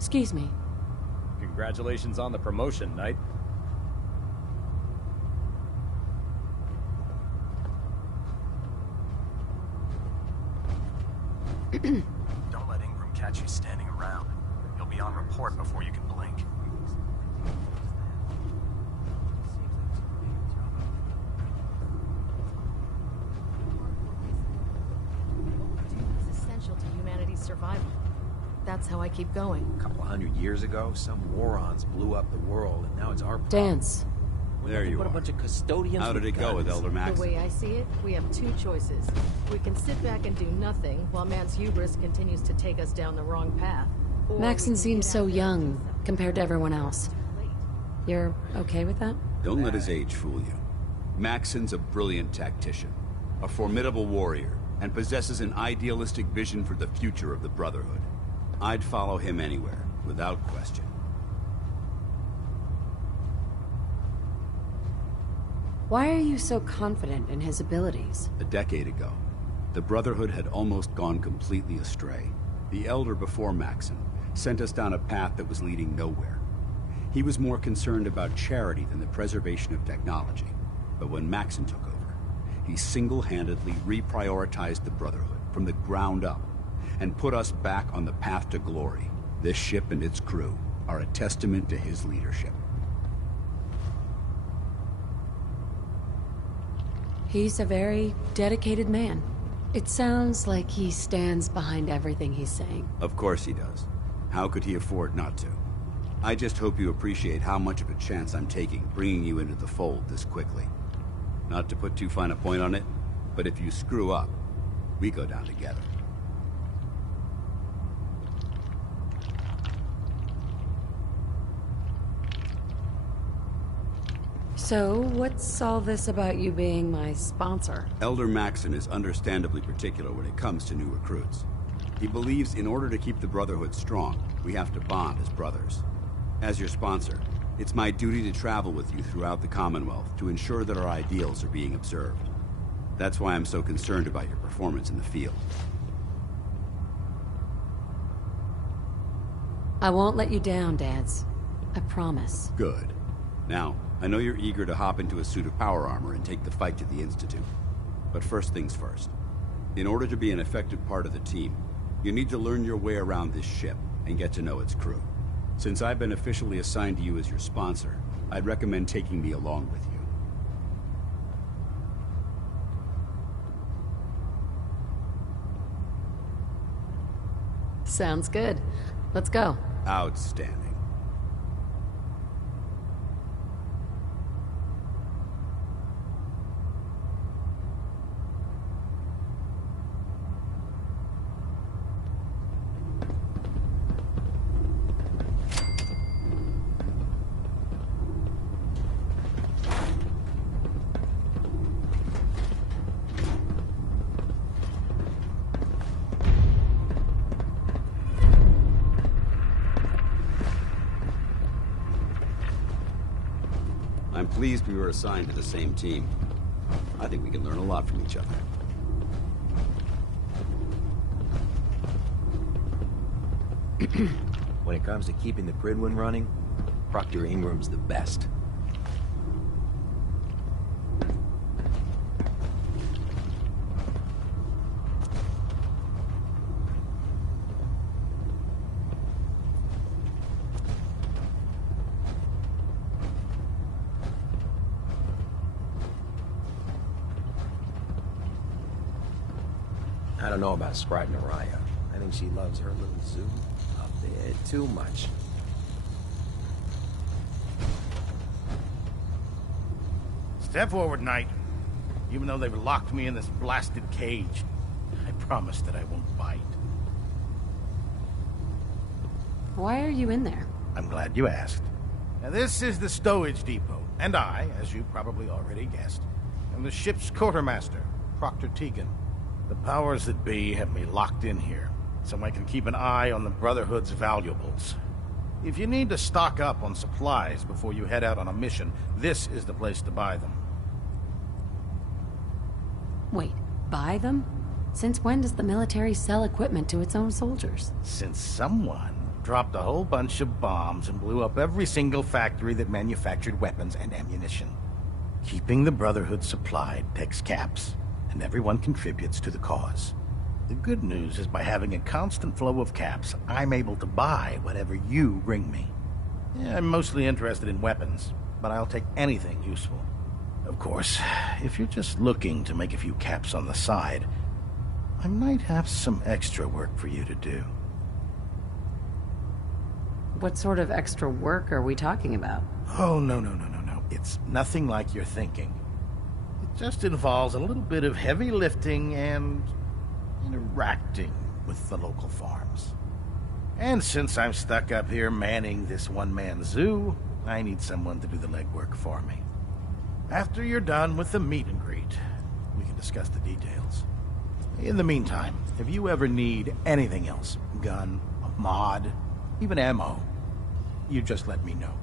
Excuse me. Congratulations on the promotion, Knight. Don't let Ingram catch you standing around. You'll be on report before you can blink. It's essential to humanity's survival. That's how I keep going. A couple hundred years ago, some morons blew up the world, and now it's our problem. Dance. There you What are. a bunch of custodians. How did it go with Elder Max? The way I see it, we have two choices. We can sit back and do nothing while man's hubris continues to take us down the wrong path. Or we Maxon can seems get so out there young and do something. compared to everyone else. You're okay with that? Don't let his age fool you. Maxon's a brilliant tactician, a formidable warrior, and possesses an idealistic vision for the future of the Brotherhood. I'd follow him anywhere, without question. Why are you so confident in his abilities? A decade ago, the Brotherhood had almost gone completely astray. The Elder before Maxon sent us down a path that was leading nowhere. He was more concerned about charity than the preservation of technology. But when Maxon took over, he single-handedly reprioritized the Brotherhood from the ground up and put us back on the path to glory. This ship and its crew are a testament to his leadership. He's a very dedicated man. It sounds like he stands behind everything he's saying. Of course he does. How could he afford not to? I just hope you appreciate how much of a chance I'm taking bringing you into the fold this quickly. Not to put too fine a point on it, but if you screw up, we go down together. So, what's all this about you being my sponsor? Elder Maxon is understandably particular when it comes to new recruits. He believes in order to keep the Brotherhood strong, we have to bond as brothers. As your sponsor, it's my duty to travel with you throughout the Commonwealth to ensure that our ideals are being observed. That's why I'm so concerned about your performance in the field. I won't let you down, Dads. I promise. Good. Now, I know you're eager to hop into a suit of power armor and take the fight to the Institute. But first things first. In order to be an effective part of the team, you need to learn your way around this ship and get to know its crew. Since I've been officially assigned to you as your sponsor, I'd recommend taking me along with you. Sounds good. Let's go. Outstanding. I'm pleased we were assigned to the same team. I think we can learn a lot from each other. When it comes to keeping the Gridwin running, Proctor Ingram's the best. I don't know about Sprite Naraya. I think she loves her little zoo a bit too much. Step forward, Knight. Even though they've locked me in this blasted cage, I promise that I won't bite. Why are you in there? I'm glad you asked. Now, this is the stowage depot, and I, as you probably already guessed, am the ship's quartermaster, Proctor Tegan. The powers that be have me locked in here, so I can keep an eye on the Brotherhood's valuables. If you need to stock up on supplies before you head out on a mission, this is the place to buy them. Wait, buy them? Since when does the military sell equipment to its own soldiers? Since someone dropped a whole bunch of bombs and blew up every single factory that manufactured weapons and ammunition. Keeping the Brotherhood supplied takes caps, and everyone contributes to the cause. The good news is by having a constant flow of caps, I'm able to buy whatever you bring me. Yeah, I'm mostly interested in weapons, but I'll take anything useful. Of course, if you're just looking to make a few caps on the side, I might have some extra work for you to do. What sort of extra work are we talking about? Oh, no. It's nothing like you're thinking. It just involves a little bit of heavy lifting and interacting with the local farms. And since I'm stuck up here manning this one-man zoo, I need someone to do the legwork for me. After you're done with the meet and greet, we can discuss the details. In the meantime, if you ever need anything else, gun, a mod, even ammo, you just let me know.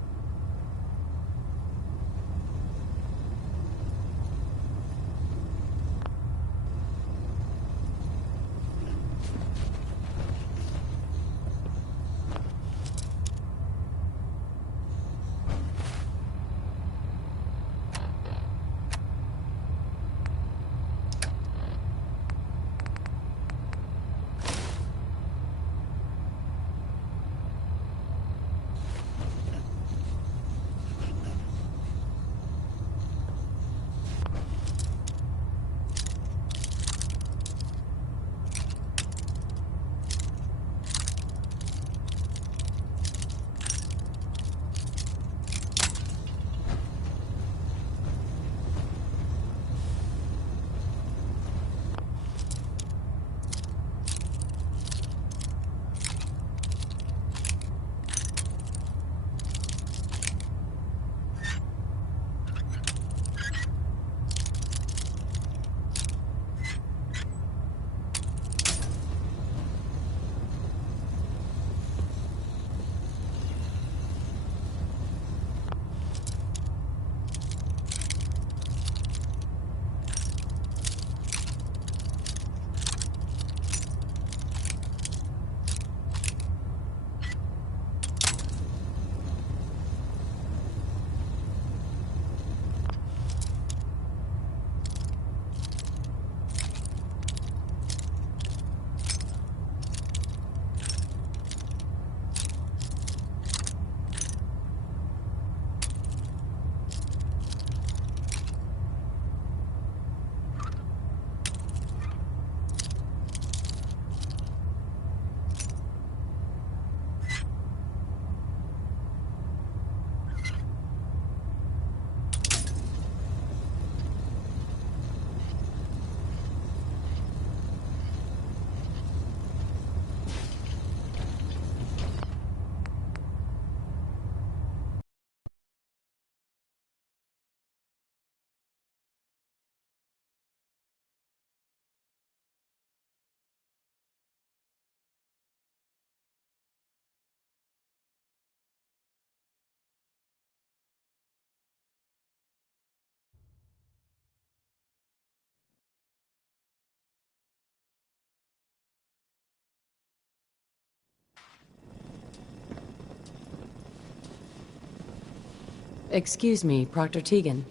Excuse me, Proctor Tegan.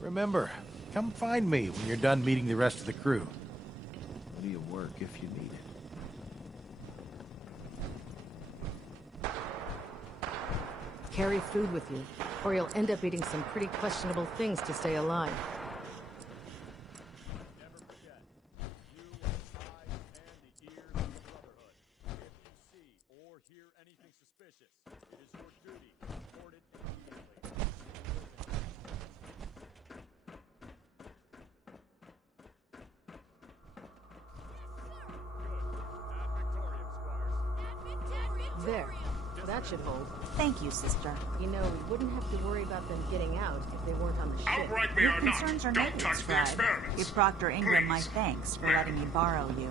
Remember, come find me when you're done meeting the rest of the crew. Plenty of work if you need it. Carry food with you, or you'll end up eating some pretty questionable things to stay alive. Never forget, you are the eyes and the ears of the Brotherhood. If you see or hear anything suspicious, it is your duty to report it immediately. There. That should hold. Thank you, sister. You know, we wouldn't have to worry about them getting out if they weren't on the ship. Outright me Your or not, concerns are don't noted, touch the Scribe. experiments. Give Proctor Ingram my Please. thanks for letting me borrow you.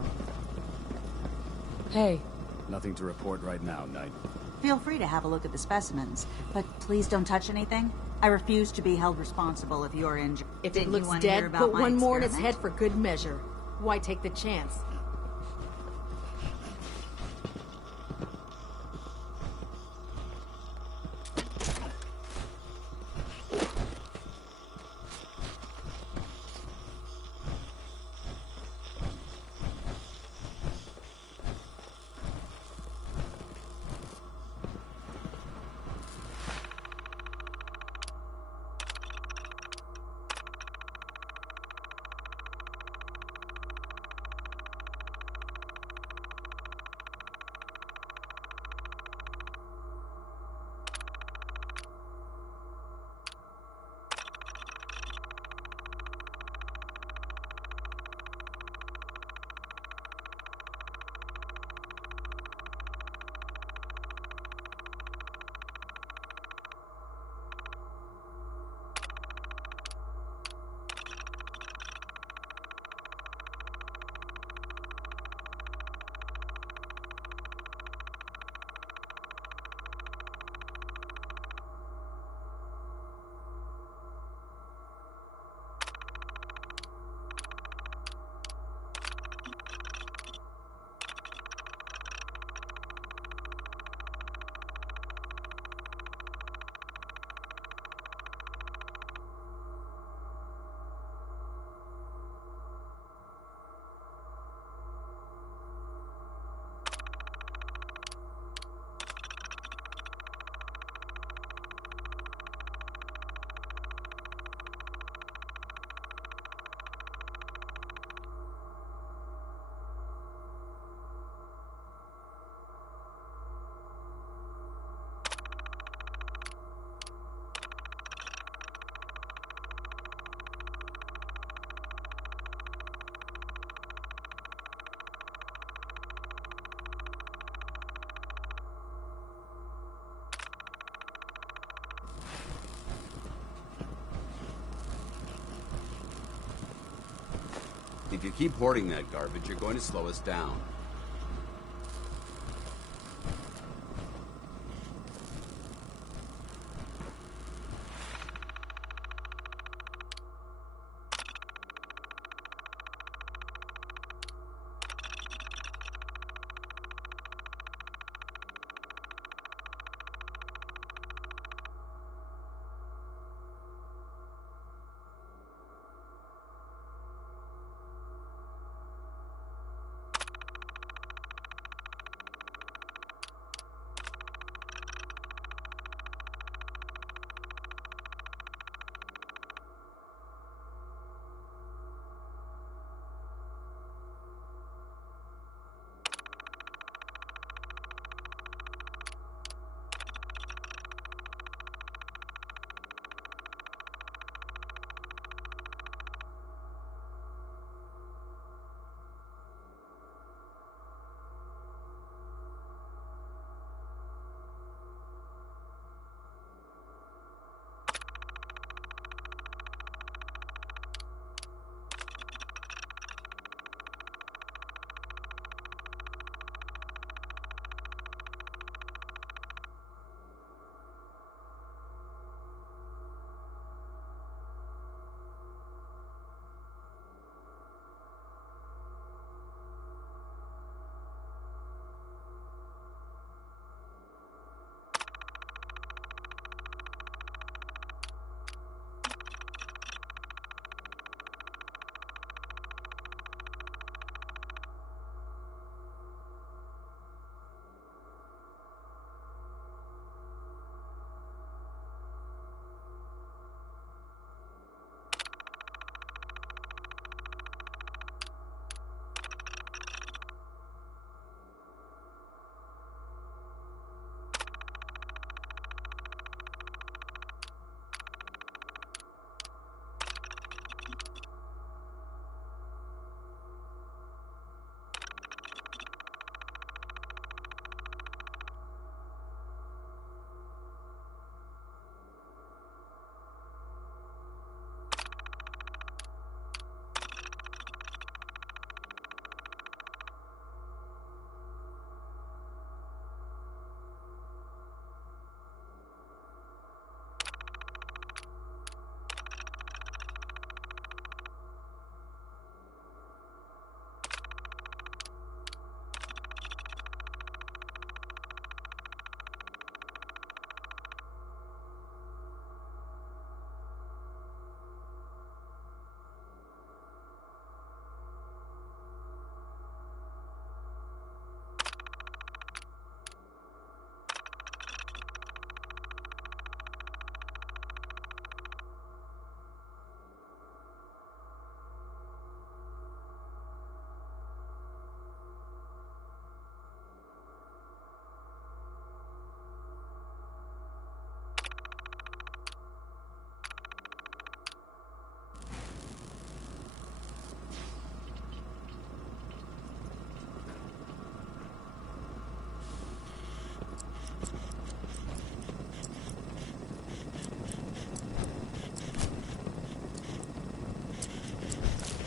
Hey, Nothing to report right now, Knight. Feel free to have a look at the specimens, but please don't touch anything. I refuse to be held responsible if you're injured. If Didn't it you looks want to hear dead, about put my one more in its experiment? head for good measure. Why take the chance? If you keep hoarding that garbage, you're going to slow us down.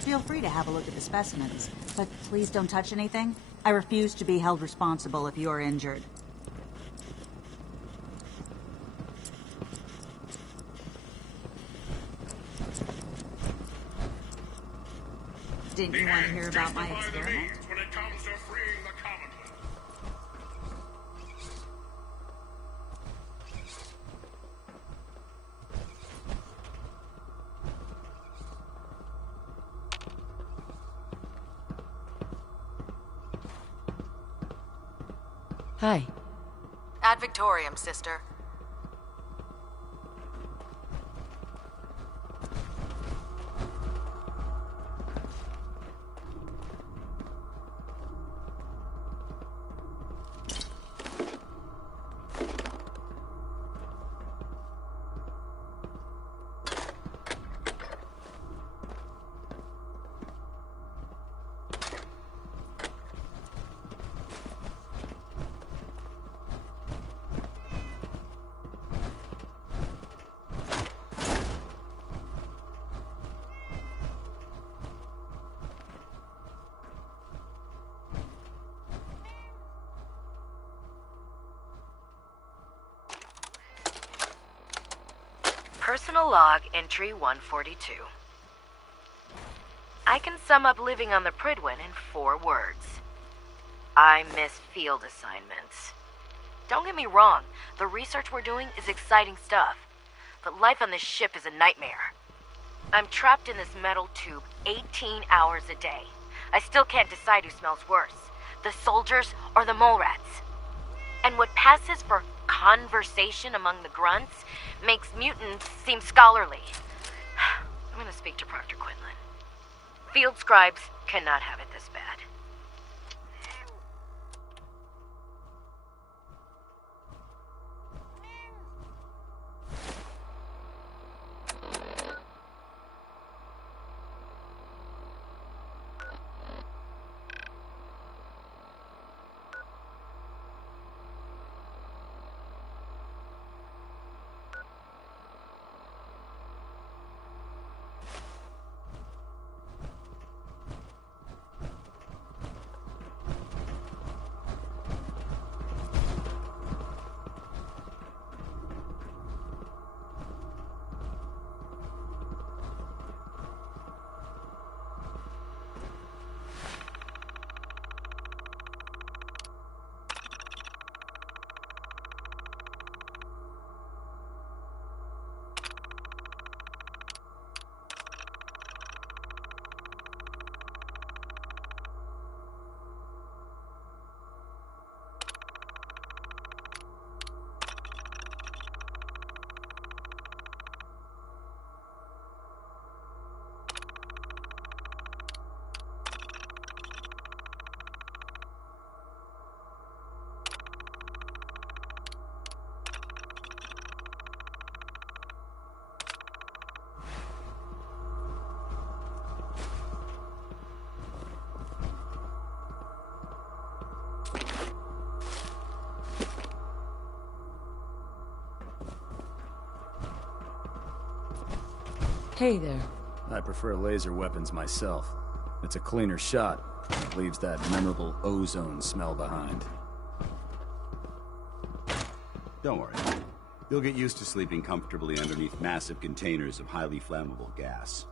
Feel free to have a look at the specimens, but please don't touch anything. I refuse to be held responsible if you're injured. Didn't you want to hear about my experiment? When it comes to freeing the commonwealth. Hi. Ad Victoriam, sister. Personal log entry 142. I can sum up living on the Prydwen in 4 words. I miss field assignments. Don't get me wrong, the research we're doing is exciting stuff, but life on this ship is a nightmare. I'm trapped in this metal tube 18 hours a day. I still can't decide who smells worse, the soldiers or the mole rats. And what passes for conversation among the grunts makes mutants seem scholarly. I'm gonna speak to Proctor Quinlan. Field scribes cannot have it this bad. Hey there. I prefer laser weapons myself. It's a cleaner shot. It leaves that memorable ozone smell behind. Don't worry. You'll get used to sleeping comfortably underneath massive containers of highly flammable gas.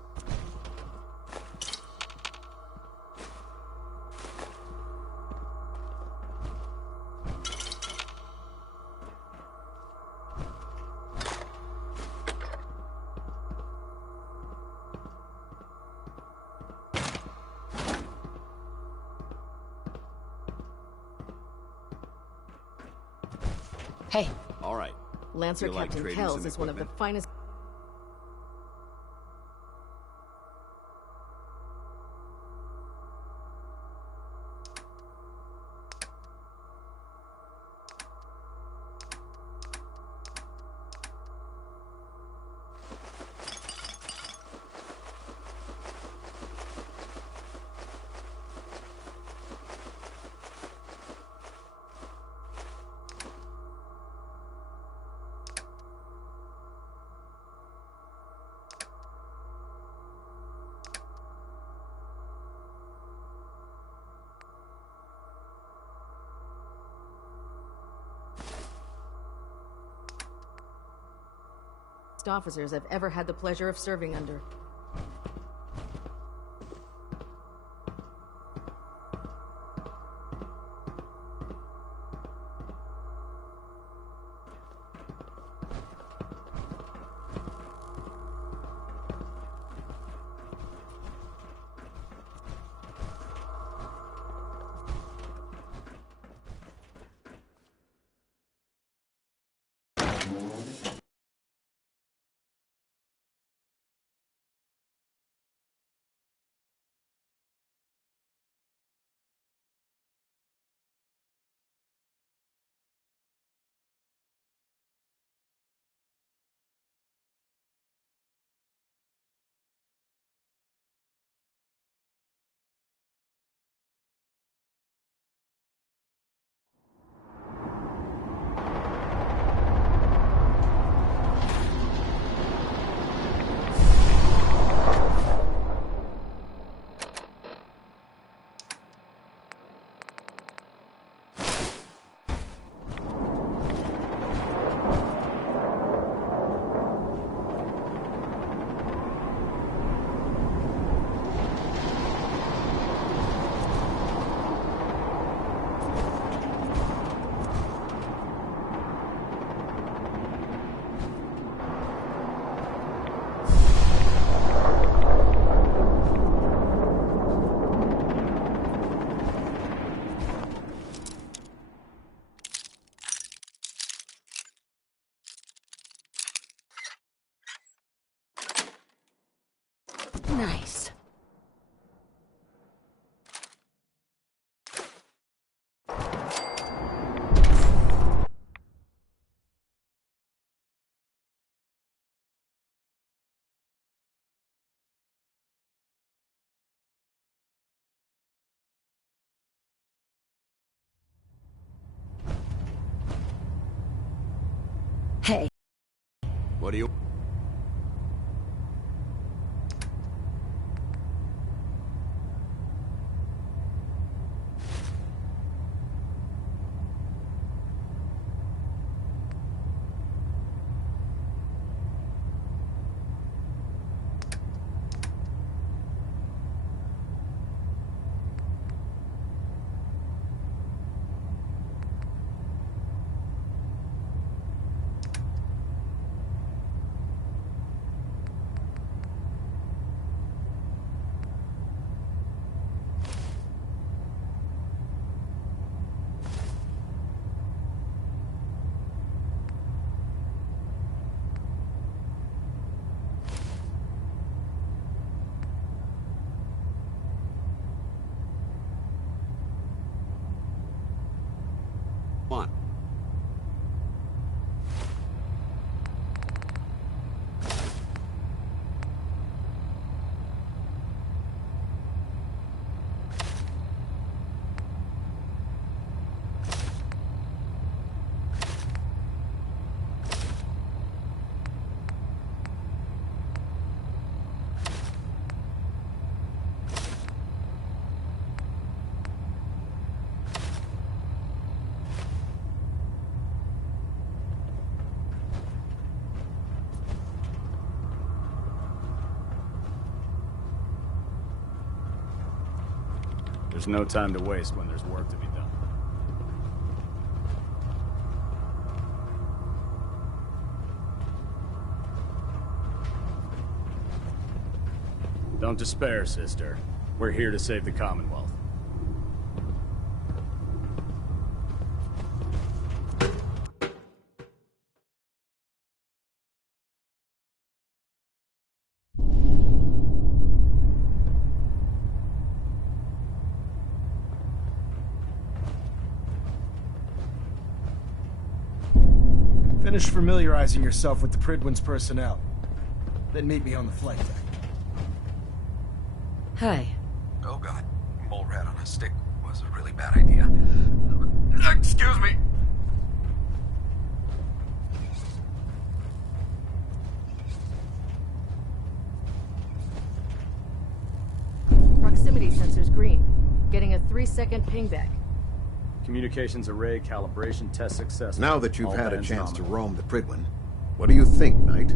Hey. All right. Lancer Feel like Captain trading Kells some is one of the equipment? finest... officers I've ever had the pleasure of serving under. Nice. Hey. What do you... want? There's no time to waste when there's work to be done. Don't despair, sister. We're here to save the Commonwealth. Finish familiarizing yourself with the Prydwen's personnel. Then meet me on the flight deck. Hi. Oh god, mole rat on a stick was a really bad idea. Excuse me. Proximity sensor's green. Getting a 3-second pingback. Communications array calibration test successful. Now that you've All had a bands chance to nominal. roam the Prydwen, what do you think, Knight?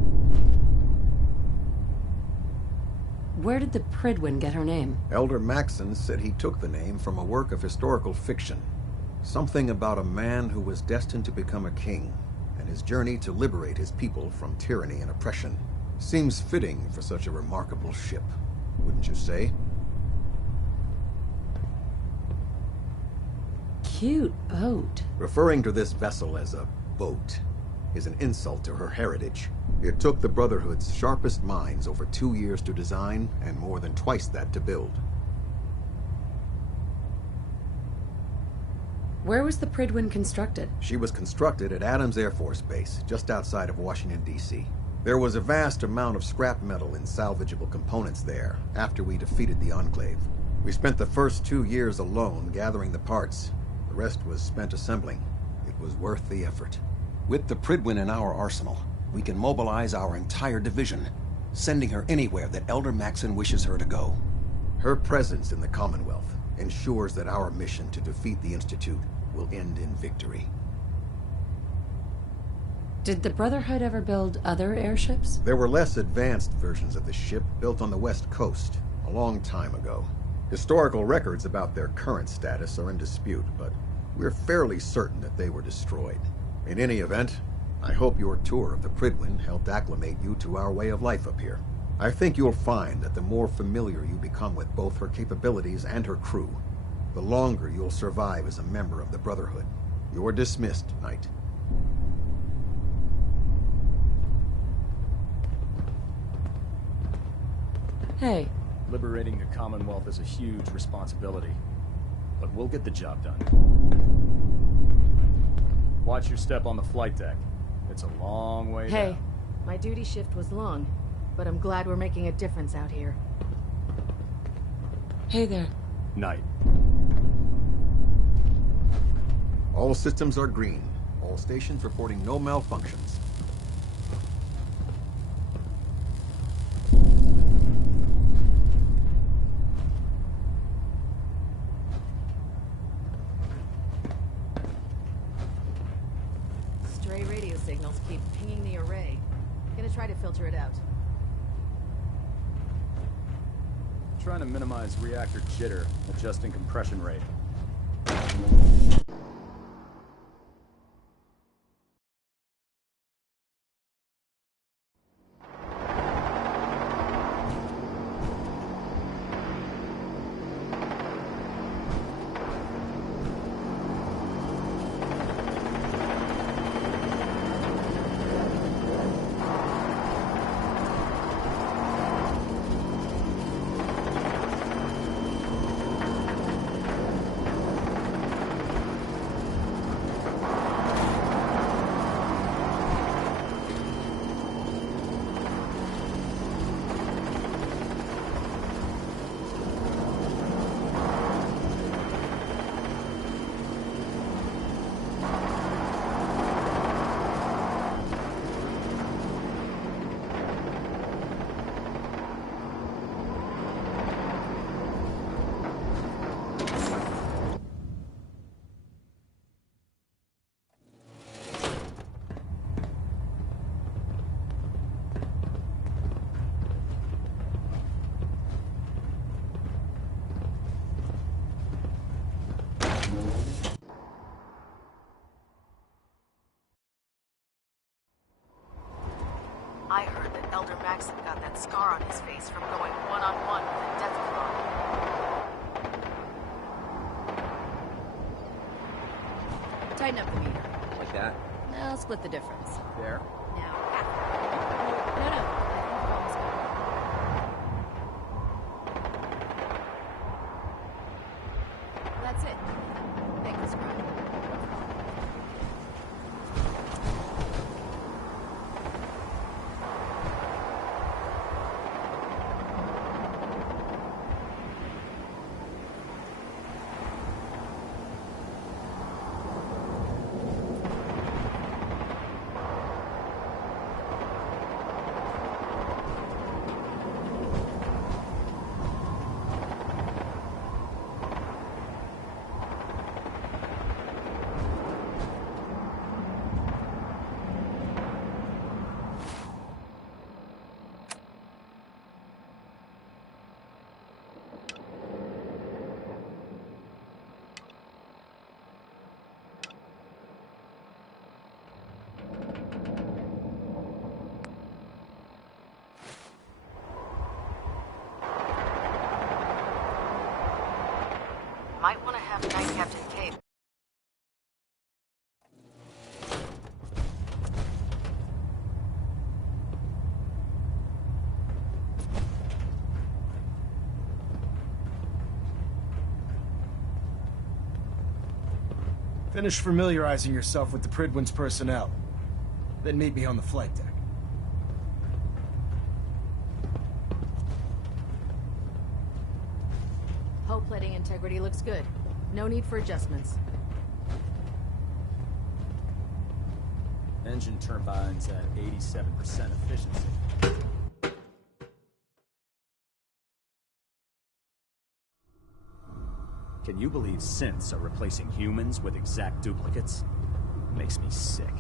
Where did the Prydwen get her name? Elder Maxon said he took the name from a work of historical fiction. Something about a man who was destined to become a king, and his journey to liberate his people from tyranny and oppression. Seems fitting for such a remarkable ship, wouldn't you say? Cute boat. Referring to this vessel as a boat is an insult to her heritage. It took the Brotherhood's sharpest minds over 2 years to design, and more than twice that to build. Where was the Prydwen constructed? She was constructed at Adams Air Force Base, just outside of Washington, D.C. There was a vast amount of scrap metal and salvageable components there after we defeated the Enclave. We spent the first 2 years alone gathering the parts. The rest was spent assembling. It was worth the effort. With the Prydwen in our arsenal, we can mobilize our entire division, sending her anywhere that Elder Maxon wishes her to go. Her presence in the Commonwealth ensures that our mission to defeat the Institute will end in victory. Did the Brotherhood ever build other airships? There were less advanced versions of the ship built on the West Coast a long time ago. Historical records about their current status are in dispute, but we're fairly certain that they were destroyed. In any event, I hope your tour of the Prydwen helped acclimate you to our way of life up here. I think you'll find that the more familiar you become with both her capabilities and her crew, the longer you'll survive as a member of the Brotherhood. You're dismissed, Knight. Hey. Liberating the Commonwealth is a huge responsibility, but we'll get the job done. Watch your step on the flight deck. It's a long way Hey, down. my duty shift was long, but I'm glad we're making a difference out here. Hey there. Night. All systems are green. All stations reporting no malfunctions. Stray radio signals keep pinging the array. Gonna try to filter it out. Trying to minimize reactor jitter, adjusting compression rate. I heard that Elder Maxim got that scar on his face from going one-on-one with a death claw. Tighten up the meter. Like that? Now split the difference. There? Now half. No, no. Almost got it. That's it. Make this right. Might want to have Night Captain tape. Finish familiarizing yourself with the Prydwen's personnel. Then meet me on the flight deck. Hull plating integrity looks good. No need for adjustments. Engine turbines at 87% efficiency. Can you believe synths are replacing humans with exact duplicates? Makes me sick.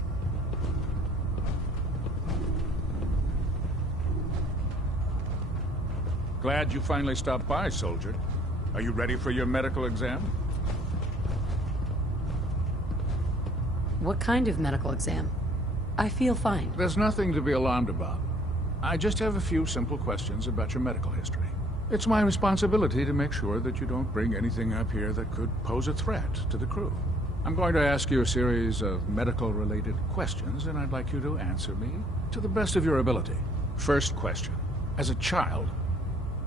Glad you finally stopped by, soldier. Are you ready for your medical exam? What kind of medical exam? I feel fine. There's nothing to be alarmed about. I just have a few simple questions about your medical history. It's my responsibility to make sure that you don't bring anything up here that could pose a threat to the crew. I'm going to ask you a series of medical-related questions, and I'd like you to answer me to the best of your ability. First question. As a child,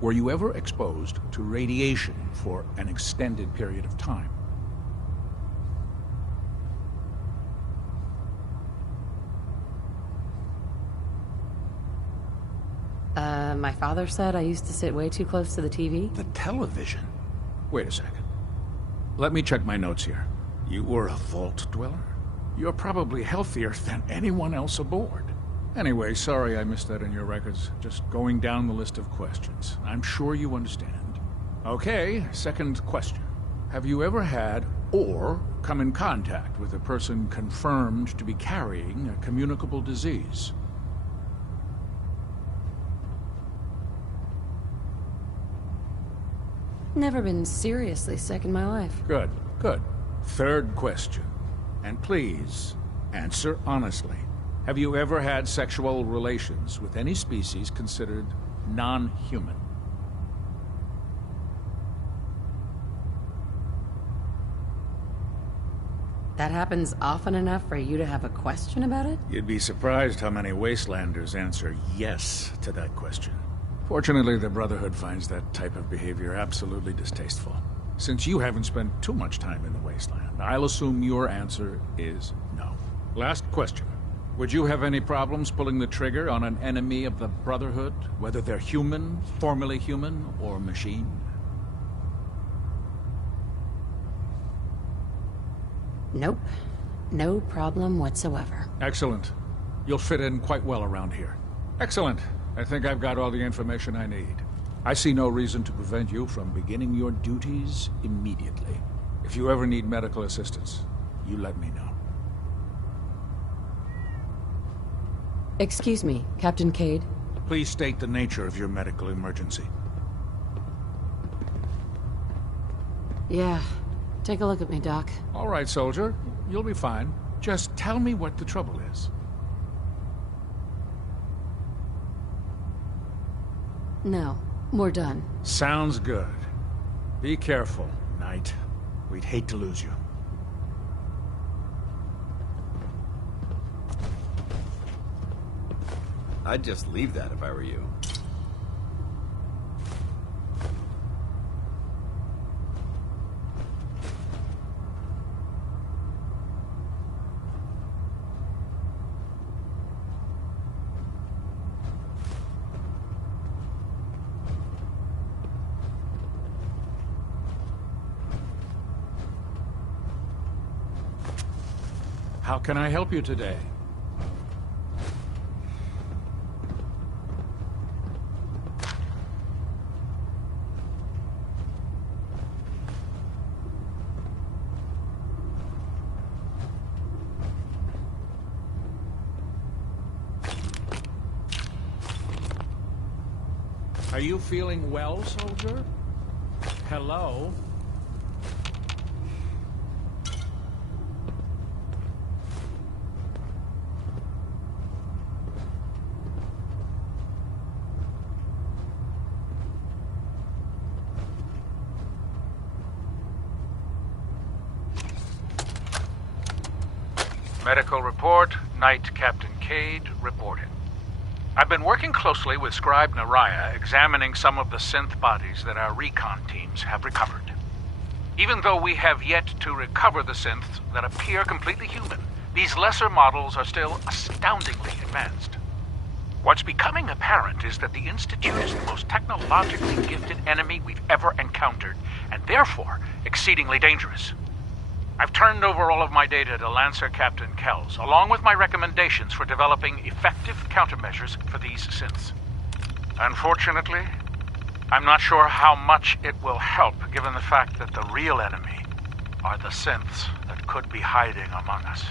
Were you ever exposed to radiation for an extended period of time? My father said I used to sit way too close to the TV. The television? Wait a second. Let me check my notes here. You were a vault dweller? You're probably healthier than anyone else aboard. Anyway, sorry I missed that in your records. Just going down the list of questions. I'm sure you understand. Okay, second question. Have you ever had or come in contact with a person confirmed to be carrying a communicable disease? Never been seriously sick in my life. Good, good. Third question. And please, answer honestly. Have you ever had sexual relations with any species considered non-human? That happens often enough for you to have a question about it? You'd be surprised how many wastelanders answer yes to that question. Fortunately, the Brotherhood finds that type of behavior absolutely distasteful. Since you haven't spent too much time in the wasteland, I'll assume your answer is no. Last question. Would you have any problems pulling the trigger on an enemy of the Brotherhood, whether they're human, formerly human, or machine? Nope. No problem whatsoever. Excellent. You'll fit in quite well around here. Excellent. I think I've got all the information I need. I see no reason to prevent you from beginning your duties immediately. If you ever need medical assistance, you let me know. Excuse me, Captain Cade. Please state the nature of your medical emergency. Yeah. Take a look at me, Doc. All right, soldier. You'll be fine. Just tell me what the trouble is. No. We're done. Sounds good. Be careful, Knight. We'd hate to lose you. I'd just leave that if I were you. How can I help you today? Are you feeling well, soldier? Hello? Medical report, Knight Captain Cade reporting. I've been working closely with Scribe Naraya, examining some of the synth bodies that our recon teams have recovered. Even though we have yet to recover the synths that appear completely human, these lesser models are still astoundingly advanced. What's becoming apparent is that the Institute is the most technologically gifted enemy we've ever encountered, and therefore exceedingly dangerous. I've turned over all of my data to Lancer Captain Kells, along with my recommendations for developing effective countermeasures for these synths. Unfortunately, I'm not sure how much it will help, given the fact that the real enemy are the synths that could be hiding among us.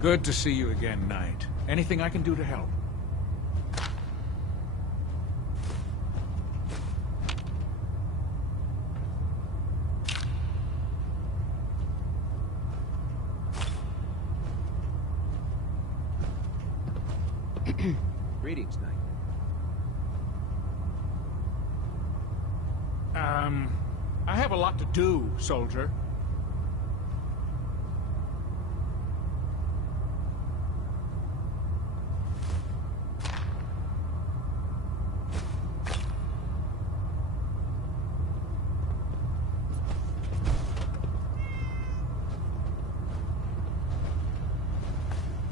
Good to see you again, Knight. Anything I can do to help? Greetings, Knight. I have a lot to do, soldier.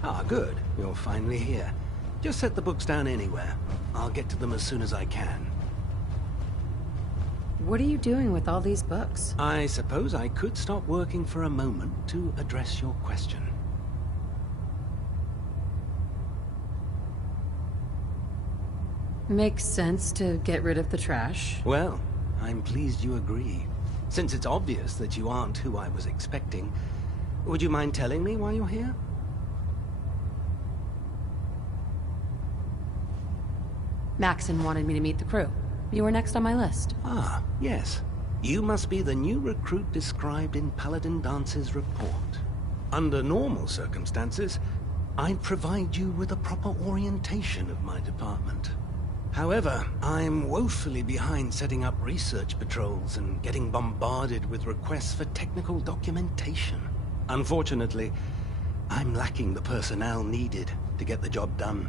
Ah, good. You're finally here. Just set the books down anywhere. I'll get to them as soon as I can. What are you doing with all these books? I suppose I could stop working for a moment to address your question. Makes sense to get rid of the trash. Well, I'm pleased you agree. Since it's obvious that you aren't who I was expecting, would you mind telling me why you're here? Maxon wanted me to meet the crew. You were next on my list. Ah, yes. You must be the new recruit described in Paladin Dance's report. Under normal circumstances, I'd provide you with a proper orientation of my department. However, I'm woefully behind setting up research patrols and getting bombarded with requests for technical documentation. Unfortunately, I'm lacking the personnel needed to get the job done.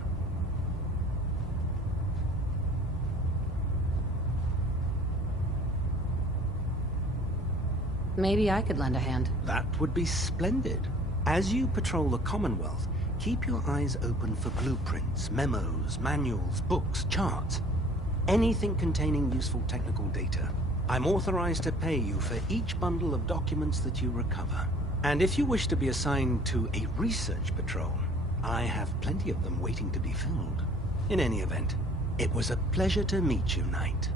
Maybe I could lend a hand. That would be splendid. As you patrol the Commonwealth, keep your eyes open for blueprints, memos, manuals, books, charts. Anything containing useful technical data. I'm authorized to pay you for each bundle of documents that you recover. And if you wish to be assigned to a research patrol, I have plenty of them waiting to be filled. In any event, it was a pleasure to meet you, Knight.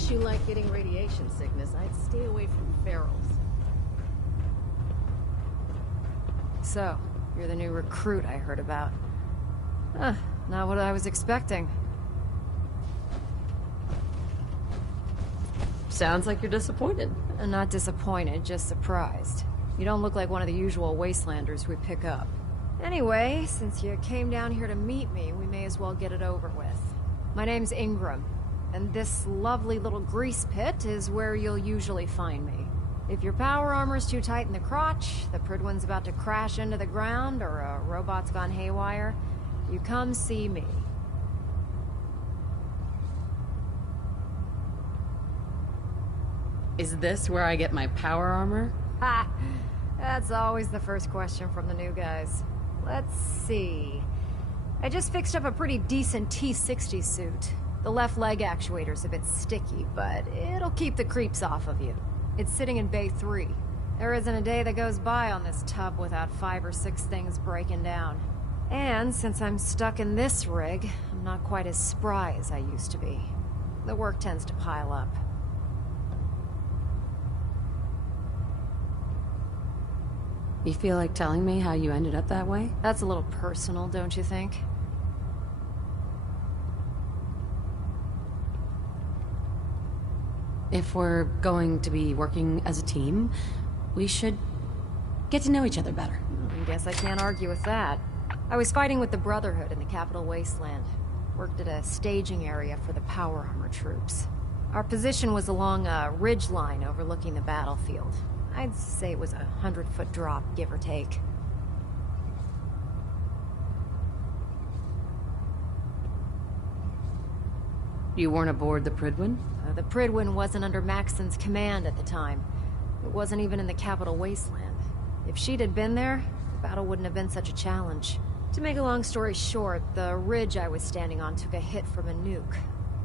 Unless you like getting radiation sickness, I'd stay away from ferals. So, you're the new recruit I heard about. Huh, not what I was expecting. Sounds like you're disappointed. Not disappointed, just surprised. You don't look like one of the usual wastelanders we pick up. Anyway, since you came down here to meet me, we may as well get it over with. My name's Ingram, and this lovely little grease pit is where you'll usually find me. If your power armor's too tight in the crotch, the Pridwin's about to crash into the ground, or a robot's gone haywire, you come see me. Is this where I get my power armor? Ha! That's always the first question from the new guys. Let's see. I just fixed up a pretty decent T-60 suit. The left leg actuator's a bit sticky, but it'll keep the creeps off of you. It's sitting in Bay 3. There isn't a day that goes by on this tub without 5 or 6 things breaking down. And since I'm stuck in this rig, I'm not quite as spry as I used to be. The work tends to pile up. You feel like telling me how you ended up that way? That's a little personal, don't you think? If we're going to be working as a team, we should get to know each other better. I guess I can't argue with that. I was fighting with the Brotherhood in the capital wasteland. Worked at a staging area for the power armor troops. Our position was along a ridge line overlooking the battlefield. I'd say it was a 100-foot drop, give or take. You weren't aboard the Pridwin? The Pridwin wasn't under Maxon's command at the time. It wasn't even in the capital wasteland. If she'd had been there, the battle wouldn't have been such a challenge. To make a long story short, the ridge I was standing on took a hit from a nuke.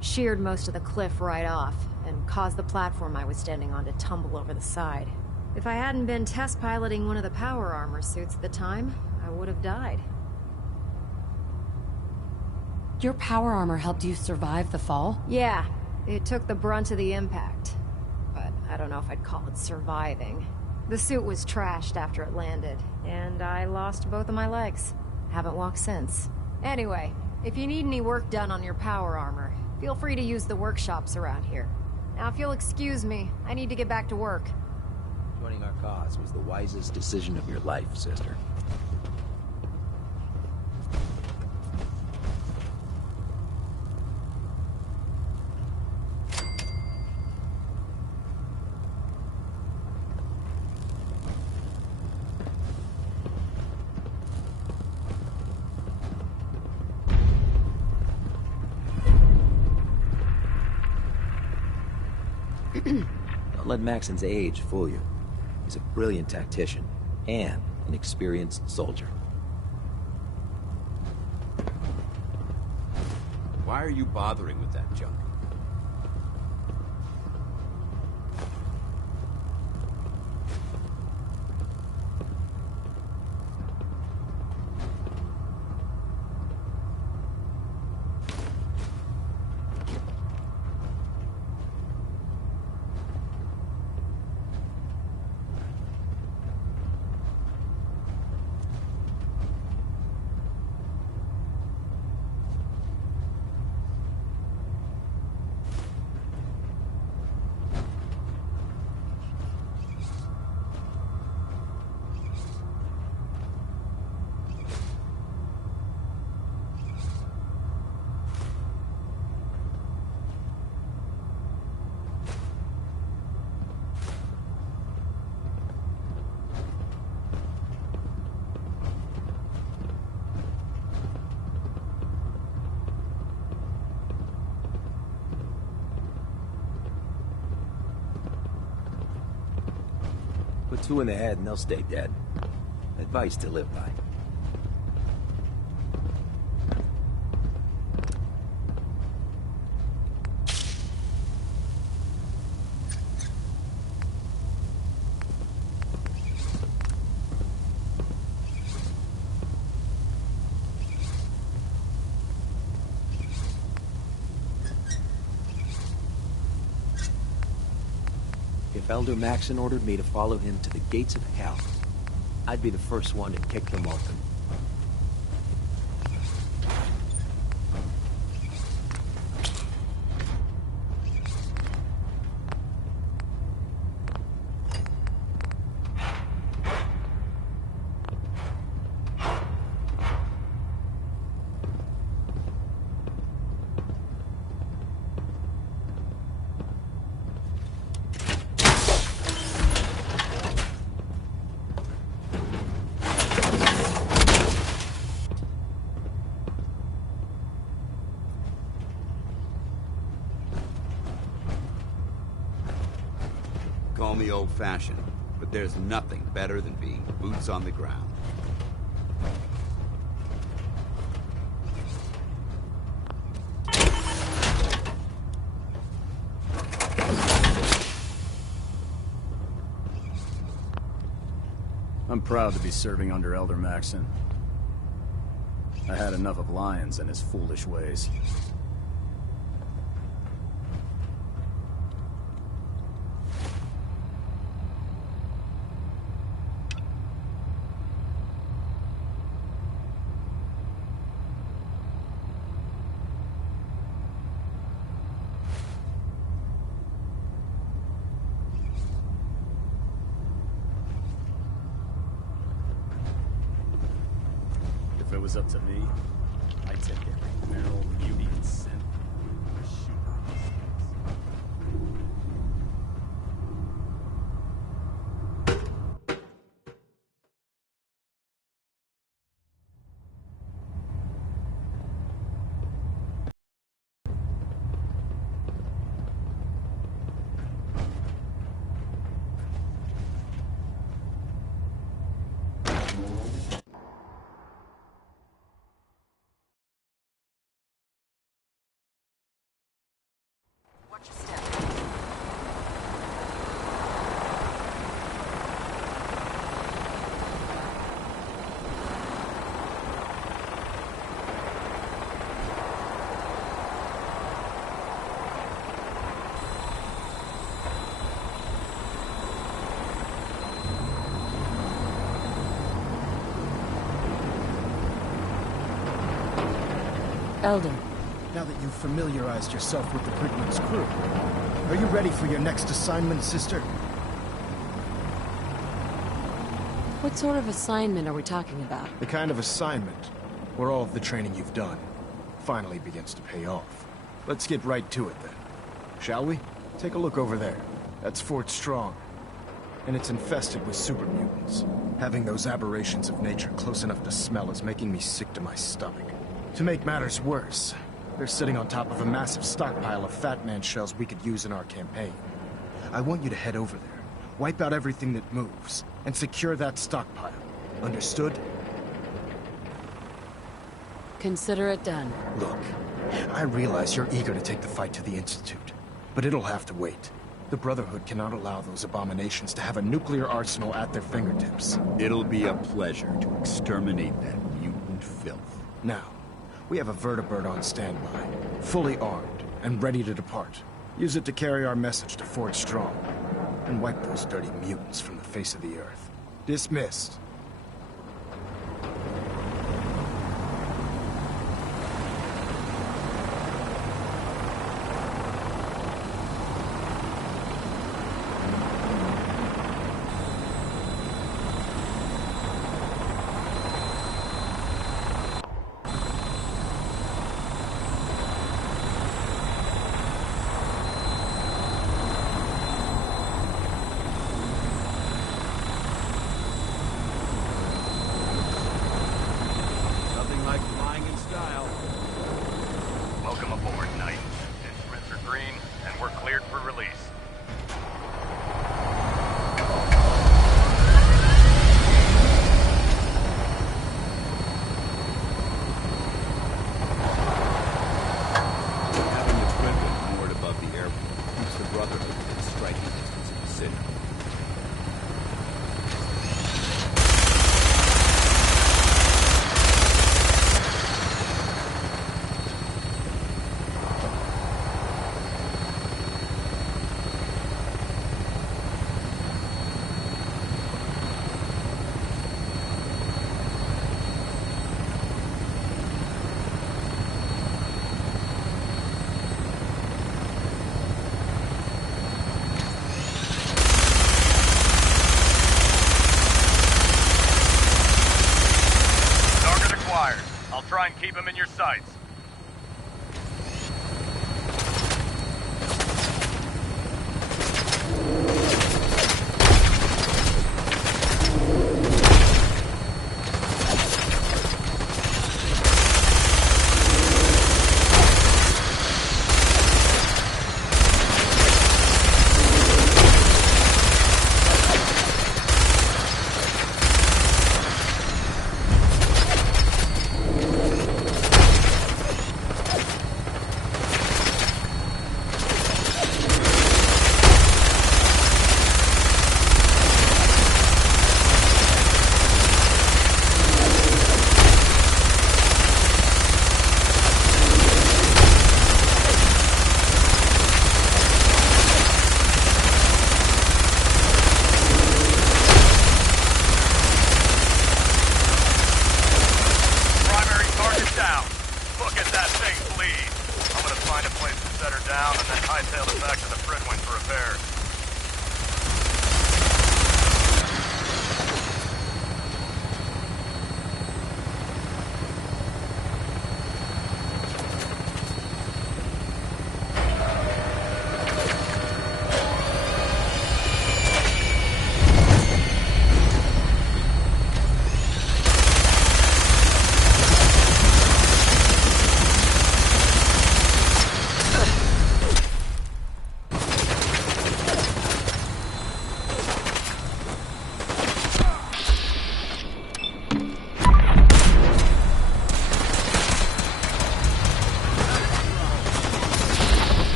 Sheared most of the cliff right off, and caused the platform I was standing on to tumble over the side. If I hadn't been test piloting one of the power armor suits at the time, I would have died. Your power armor helped you survive the fall? Yeah, it took the brunt of the impact. But I don't know if I'd call it surviving. The suit was trashed after it landed, and I lost both of my legs. Haven't walked since. Anyway, if you need any work done on your power armor, feel free to use the workshops around here. Now, if you'll excuse me, I need to get back to work. Joining our cause was the wisest decision of your life, sister. Don't let Maxon's age fool you. He's a brilliant tactician and an experienced soldier. Why are you bothering with that junk? Put 2 in the head and they'll stay dead. Advice to live by. If Elder Maxon ordered me to follow him to the gates of hell, I'd be the first one to kick them open. Call me old-fashioned, but there's nothing better than being boots on the ground. I'm proud to be serving under Elder Maxon. I had enough of Lyons and his foolish ways. If it was up to me, I'd take every barrel, beauty, and scent. Shoot out the Elder. Now that you've familiarized yourself with the Prydwen's crew, are you ready for your next assignment, sister? What sort of assignment are we talking about? The kind of assignment where all of the training you've done finally begins to pay off. Let's get right to it then. Shall we? Take a look over there. That's Fort Strong. And it's infested with super mutants. Having those aberrations of nature close enough to smell is making me sick to my stomach. To make matters worse, they're sitting on top of a massive stockpile of Fat Man shells we could use in our campaign. I want you to head over there, wipe out everything that moves, and secure that stockpile. Understood? Consider it done. Look, I realize you're eager to take the fight to the Institute, but it'll have to wait. The Brotherhood cannot allow those abominations to have a nuclear arsenal at their fingertips. It'll be a pleasure to exterminate that mutant filth. Now, we have a vertibird on standby, fully armed and ready to depart. Use it to carry our message to Fort Strong, and wipe those dirty mutants from the face of the earth. Dismissed. place to set her down and then hightail her back to the Fridwin for repairs.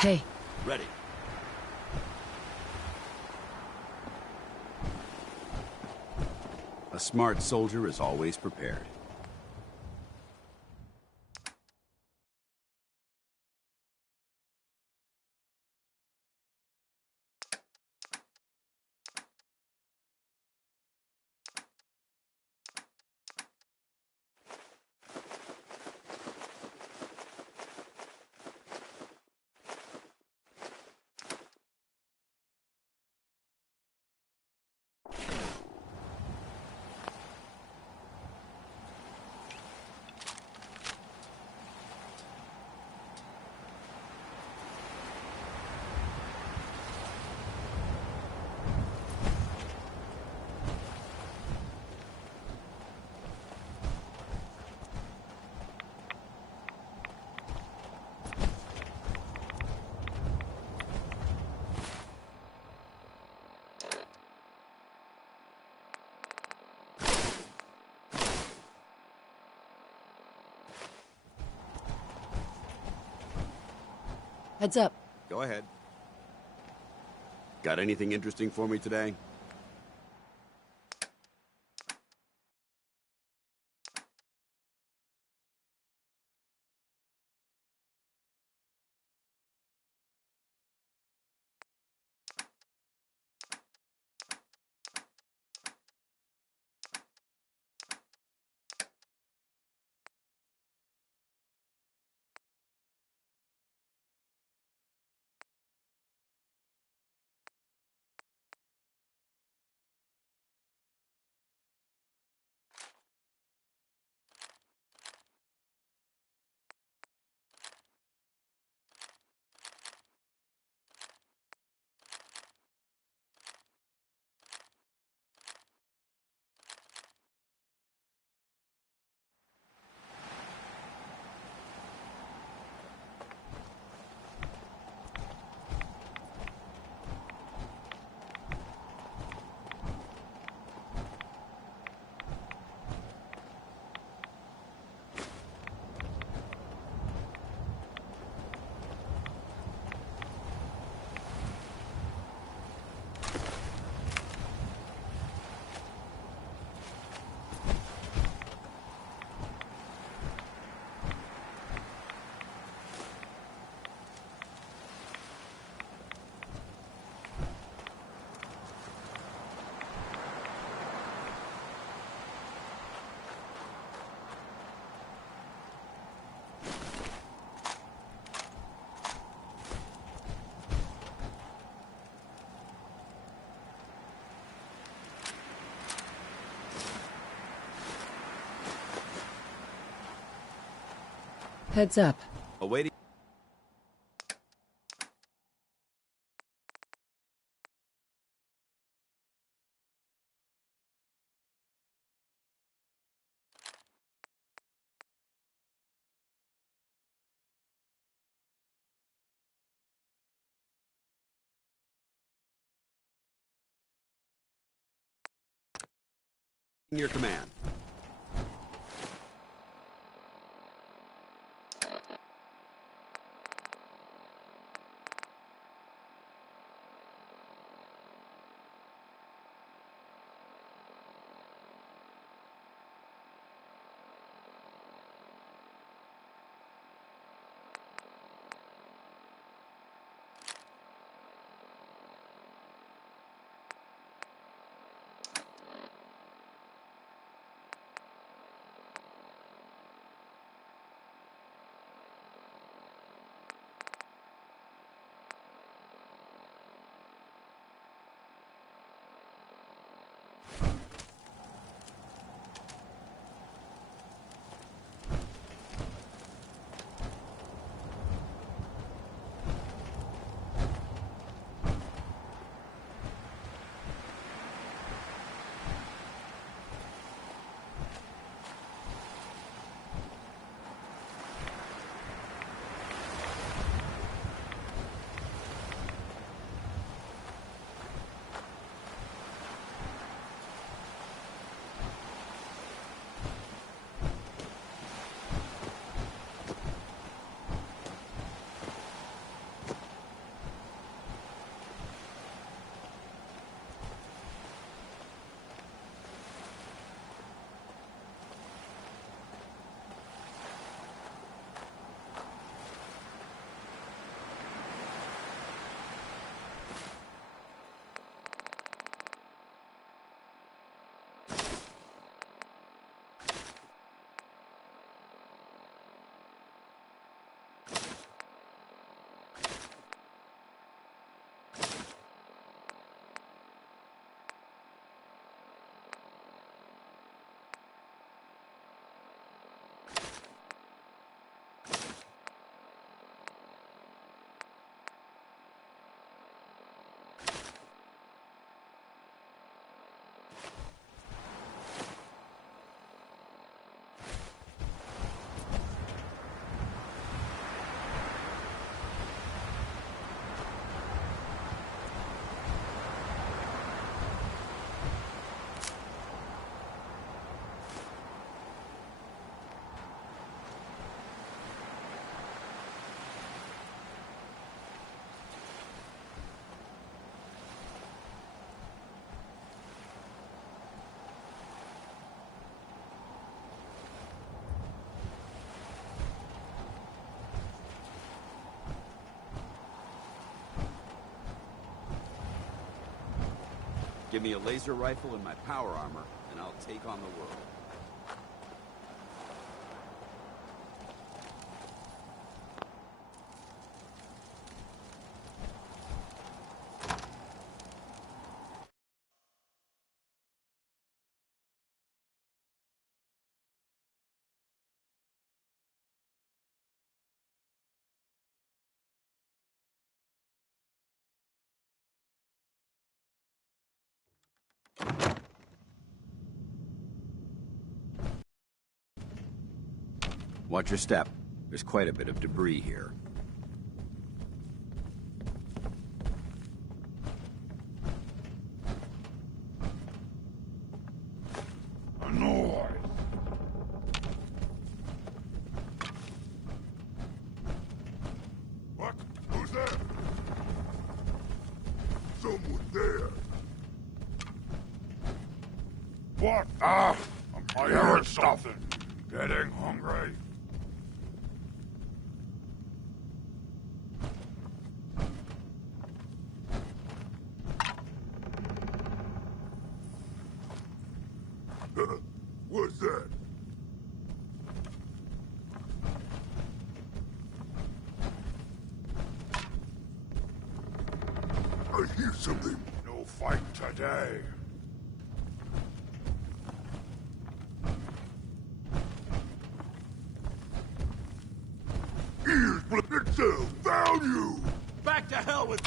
Hey. Ready. A smart soldier is always prepared. Heads up. Go ahead. Got anything interesting for me today? Heads up. Awaiting. Your command. Give me a laser rifle and my power armor, and I'll take on the world. Watch your step. There's quite a bit of debris here. Annoyed. What? Who's there? Someone there. What? Ah! I heard something. Getting hungry. What's that? I hear something. No fight today. Still found you! Back to hell with...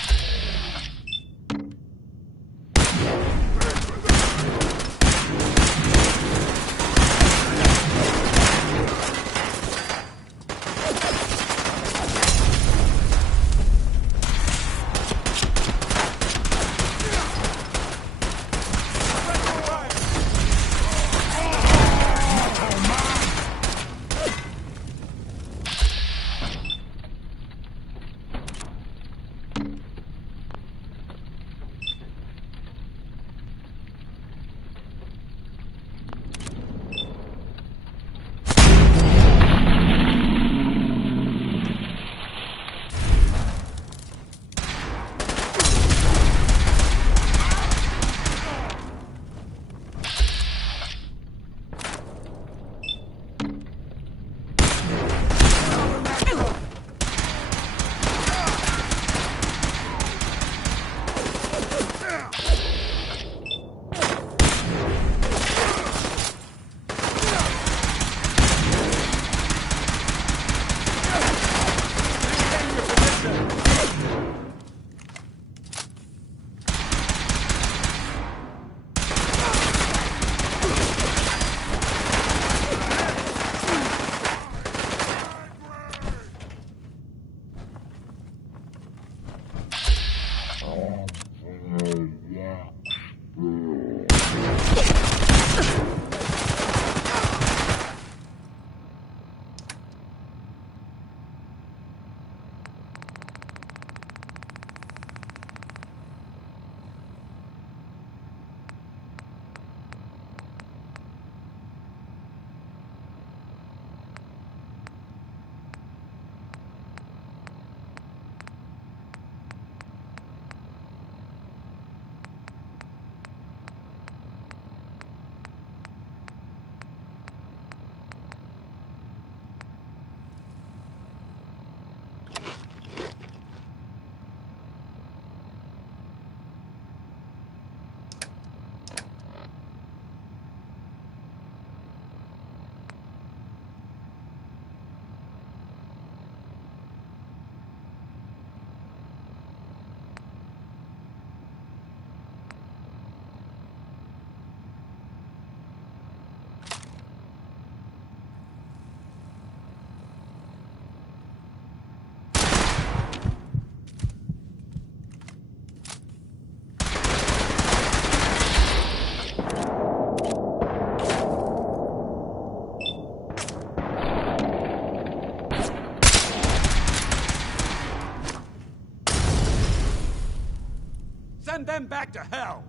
Send them back to hell!